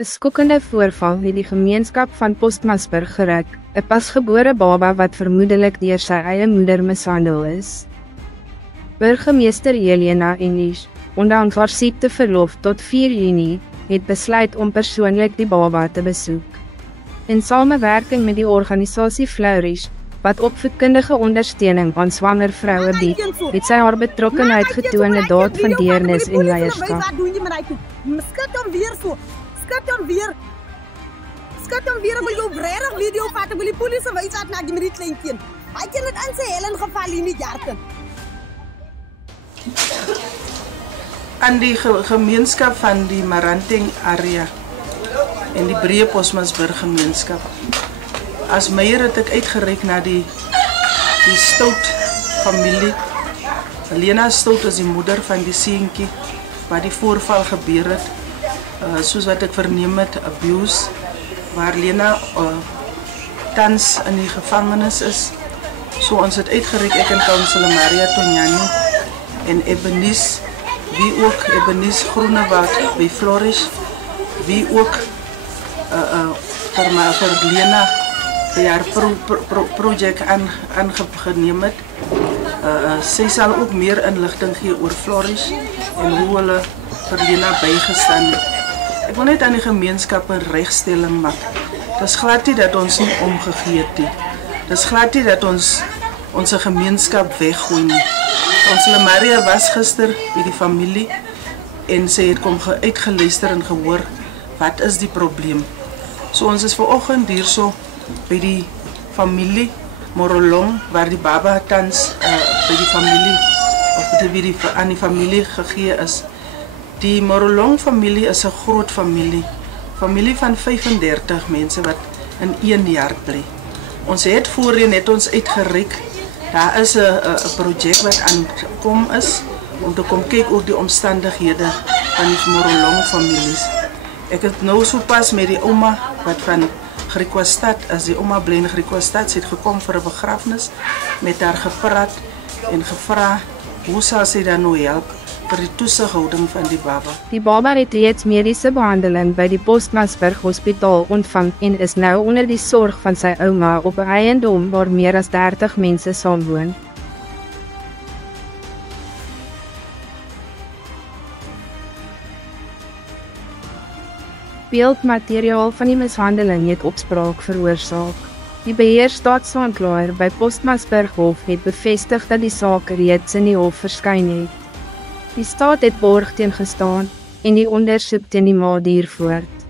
Een skokkende voorval het die gemeenskap van Postmasburg geruik, een pasgebore baba wat vermoedelijk deur sy eie moeder mishandel is. Burgemeester Jelena English, ondanks haar ziekteverlof tot 4 Juni, het besluit om persoonlijk die baba te bezoek. In samenwerking met die organisatie Flourish, wat opvoedkundige ondersteuning aan swanger vrouwen biedt, het sy haar betrokkenheid getoonde daad van deernis en leierskap. Skat hom weer, wil jou regtig video vat, wil die polisie wys uit na die met die kleintjie. Hy kan dit aan sy Helen geval in die jarken. Aan die gemeenskap van die Maranteng area en die Breë Postmasburg gemeenskap. As meier het ek uitgereik na die Stout familie. Lena Stout is die moeder van die seentjie waar die voorval gebeur het. Soos wat ek verneem het, abuse, waar Lena tans in die gevangenis is. So ons het uitgereik, ek en Councilor Maria Tonyani en Ebenezer, wie ook Ebenezer Groenewoud by Flourish, wie ook vir Lena by haar project aangeneem het. Sy sal ook meer inligting gee oor Flourish en hoe hulle vir Lena bygestaan het. Ek wil net aan die gemeenskap 'n regstelling maak. Dit is glad nie dat ons nie omgegee het nie. Dit is glad nie dat ons onze gemeenskap weggooi nie. Councilor Maria was gister by die familie en sy het kom uitgeluister en gehoor wat is die probleem. So ons is vanoggend hierso by die familie Morolong waar die baba tans by die familie of aan die familie gegee is. Die Morolong familie is 'n groot familie. Familie van 35 mense wat in 1 jaar bly. Ons het voorheen net ons uitgereik. Daar is 'n projek wat aankom is om te kom kyk oor die omstandighede van die Morolong families. Ek het nou so pas met die ouma wat van Griquastad, as die ouma bly in Griquastad, sy het gekom vir 'n begrafnis, met haar gepraat en gevra hoe sal sy dan nou help vir die toesighouding van die baba. Die baba het reeds medische behandeling bij die Postmasburg Hospitaal ontvang en is nou onder die zorg van sy ouma op 'n eiendom waar meer as 30 mense saamwoon. Beeldmateriaal van die mishandeling het opspraak veroorsaak. Die beheerstaatsaanklaer by Postmasburg Hof het bevestig dat die saak reeds in die hof verskyn het. Die staat het borg teengestaan en die ondersoek teen die ma duur voort.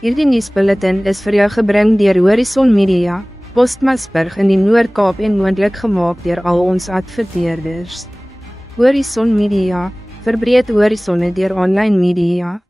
Hierdie nuusbulletin is vir jou gebring deur Horizon Media, Postmasburg in die Noord-Kaap en moontlik gemaak deur al ons adverteerders. Horizon Media, verbreed horizonne deur online media.